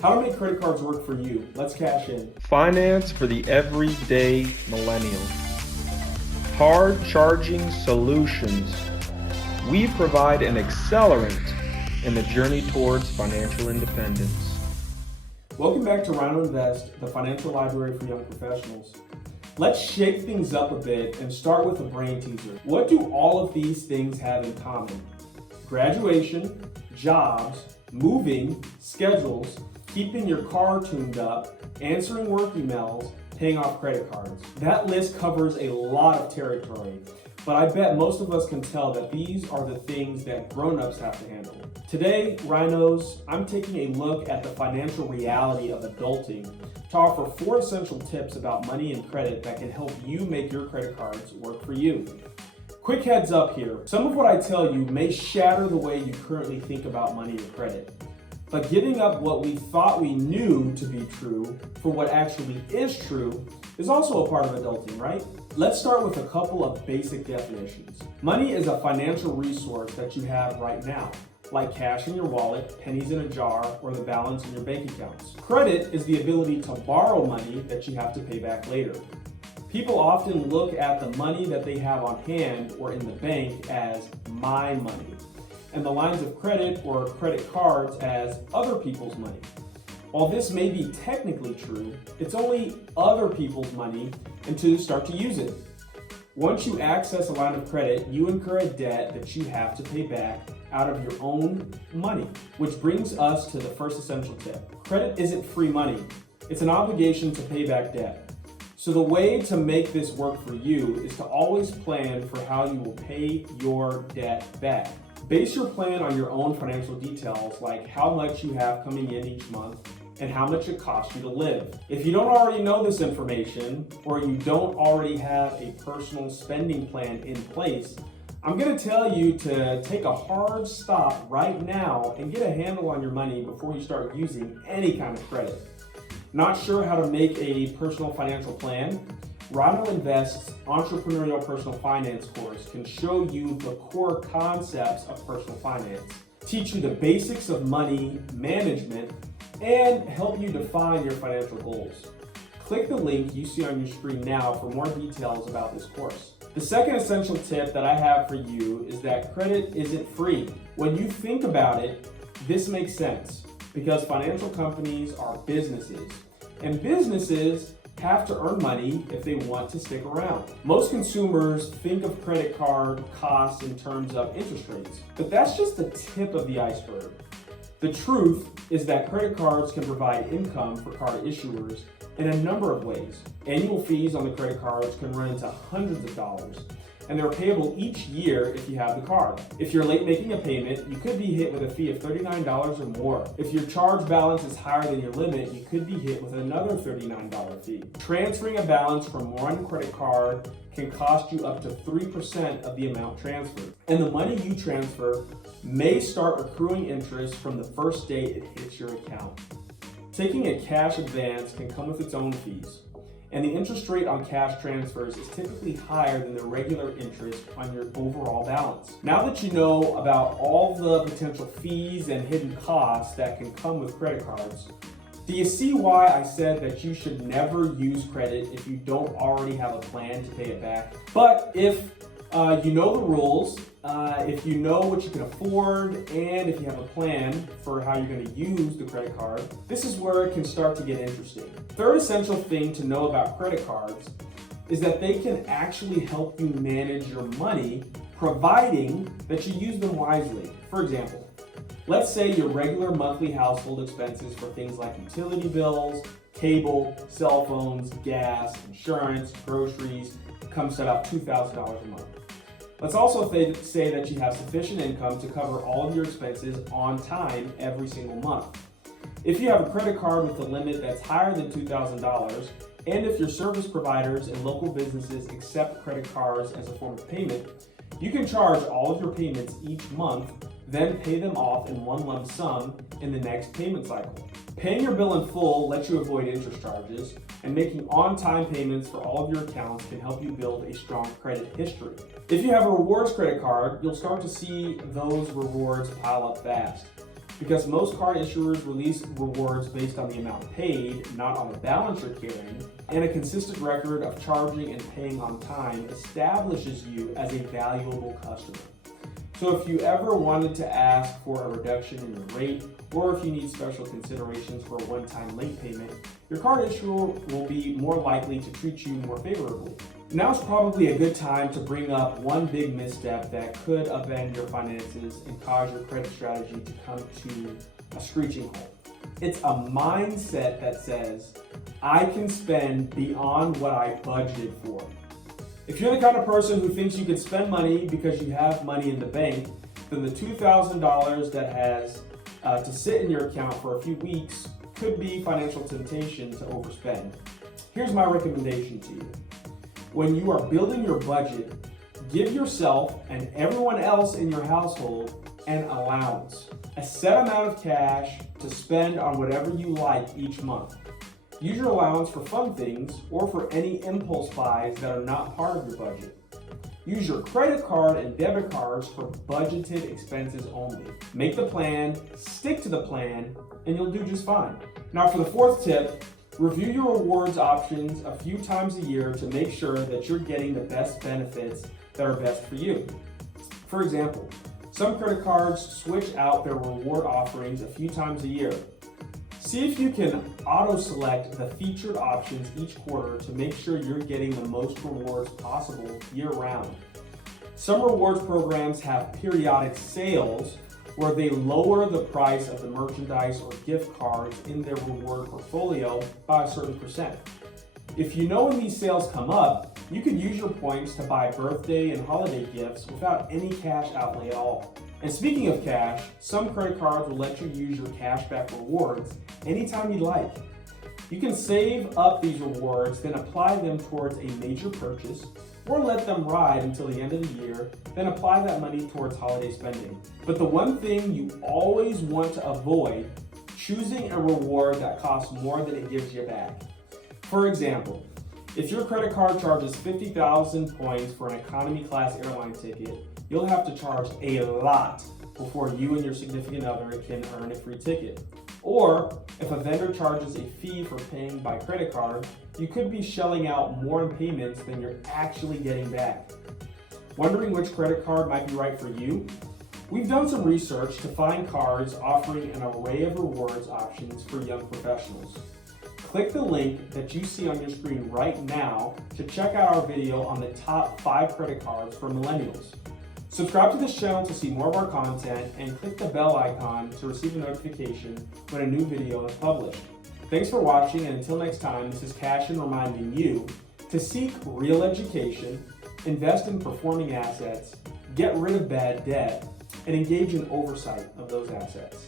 How to make credit cards work for you. Let's cash in. Finance for the everyday millennial. Hard charging solutions. We provide an accelerant in the journey towards financial independence. Welcome back to RINO Invest, the financial library for young professionals. Let's shake things up a bit and start with a brain teaser. What do all of these things have in common? Graduation, jobs, moving, schedules, keeping your car tuned up, answering work emails, paying off credit cards. That list covers a lot of territory, but I bet most of us can tell that these are the things that grown-ups have to handle. Today, Rhinos, I'm taking a look at the financial reality of adulting to offer 4 essential tips about money and credit that can help you make your credit cards work for you. Quick heads up here, some of what I tell you may shatter the way you currently think about money or credit. But giving up what we thought we knew to be true for what actually is true is also a part of adulting, right? Let's start with a couple of basic definitions. Money is a financial resource that you have right now, like cash in your wallet, pennies in a jar, or the balance in your bank accounts. Credit is the ability to borrow money that you have to pay back later. People often look at the money that they have on hand or in the bank as my money, and the lines of credit or credit cards as other people's money. While this may be technically true, it's only other people's money until you start to use it. Once you access a line of credit, you incur a debt that you have to pay back out of your own money, which brings us to the first essential tip. Credit isn't free money. It's an obligation to pay back debt. So the way to make this work for you is to always plan for how you will pay your debt back. Base your plan on your own financial details, like how much you have coming in each month and how much it costs you to live. If you don't already know this information, or you don't already have a personal spending plan in place, I'm going to tell you to take a hard stop right now and get a handle on your money before you start using any kind of credit. Not sure how to make a personal financial plan? RINO Invest's Entrepreneurial Personal Finance course can show you the core concepts of personal finance, teach you the basics of money management, and help you define your financial goals. Click the link you see on your screen now for more details about this course. The second essential tip that I have for you is that credit isn't free. When you think about it, this makes sense because financial companies are businesses, and businesses have to earn money if they want to stick around. Most consumers think of credit card costs in terms of interest rates, but that's just the tip of the iceberg. The truth is that credit cards can provide income for card issuers in a number of ways. Annual fees on the credit cards can run into hundreds of dollars, and they're payable each year if you have the card. If you're late making a payment, you could be hit with a fee of $39 or more. If your charge balance is higher than your limit, you could be hit with another $39 fee. Transferring a balance from one credit card can cost you up to 3% of the amount transferred. And the money you transfer may start accruing interest from the first day it hits your account. Taking a cash advance can come with its own fees, and the interest rate on cash transfers is typically higher than the regular interest on your overall balance. Now that you know about all the potential fees and hidden costs that can come with credit cards, do you see why I said that you should never use credit if you don't already have a plan to pay it back? But if you know the rules, if you know what you can afford, and if you have a plan for how you're going to use the credit card, this is where it can start to get interesting. Third essential thing to know about credit cards is that they can actually help you manage your money, providing that you use them wisely. For example, let's say your regular monthly household expenses for things like utility bills, cable, cell phones, gas, insurance, groceries comes to about $2,000 a month. Let's also say that you have sufficient income to cover all of your expenses on time every single month. If you have a credit card with a limit that's higher than $2,000, and if your service providers and local businesses accept credit cards as a form of payment, you can charge all of your payments each month, then pay them off in one lump sum in the next payment cycle. Paying your bill in full lets you avoid interest charges, and making on-time payments for all of your accounts can help you build a strong credit history. If you have a rewards credit card, you'll start to see those rewards pile up fast. because most card issuers release rewards based on the amount paid, not on the balance you're carrying, and a consistent record of charging and paying on time establishes you as a valuable customer. So if you ever wanted to ask for a reduction in your rate, or if you need special considerations for a one-time late payment, your card issuer will be more likely to treat you more favorably. Now's probably a good time to bring up one big misstep that could upend your finances and cause your credit strategy to come to a screeching halt. It's a mindset that says, I can spend beyond what I budgeted for. If you're the kind of person who thinks you can spend money because you have money in the bank, then the $2,000 that has to sit in your account for a few weeks could be financial temptation to overspend. Here's my recommendation to you. When you are building your budget, give yourself and everyone else in your household an allowance, a set amount of cash to spend on whatever you like each month. Use your allowance for fun things or for any impulse buys that are not part of your budget. Use your credit card and debit cards for budgeted expenses only. Make the plan, stick to the plan, and you'll do just fine. Now for the fourth tip, review your rewards options a few times a year to make sure that you're getting the best benefits that are best for you. For example, some credit cards switch out their reward offerings a few times a year. See if you can auto-select the featured options each quarter to make sure you're getting the most rewards possible year-round. Some rewards programs have periodic sales where they lower the price of the merchandise or gift cards in their reward portfolio by a certain percent. If you know when these sales come up, you can use your points to buy birthday and holiday gifts without any cash outlay at all. And speaking of cash, some credit cards will let you use your cashback rewards anytime you like. You can save up these rewards, then apply them towards a major purchase, or let them ride until the end of the year, then apply that money towards holiday spending. But the one thing you always want to avoid, choosing a reward that costs more than it gives you back. For example, if your credit card charges 50,000 points for an economy class airline ticket, you'll have to charge a lot before you and your significant other can earn a free ticket. Or if a vendor charges a fee for paying by credit card, you could be shelling out more in payments than you're actually getting back. Wondering which credit card might be right for you? We've done some research to find cards offering an array of rewards options for young professionals. Click the link that you see on your screen right now to check out our video on the top 5 credit cards for millennials. Subscribe to this channel to see more of our content and click the bell icon to receive a notification when a new video is published. Thanks for watching, and until next time, this is Cassian reminding you to seek real education, invest in performing assets, get rid of bad debt, and engage in oversight of those assets.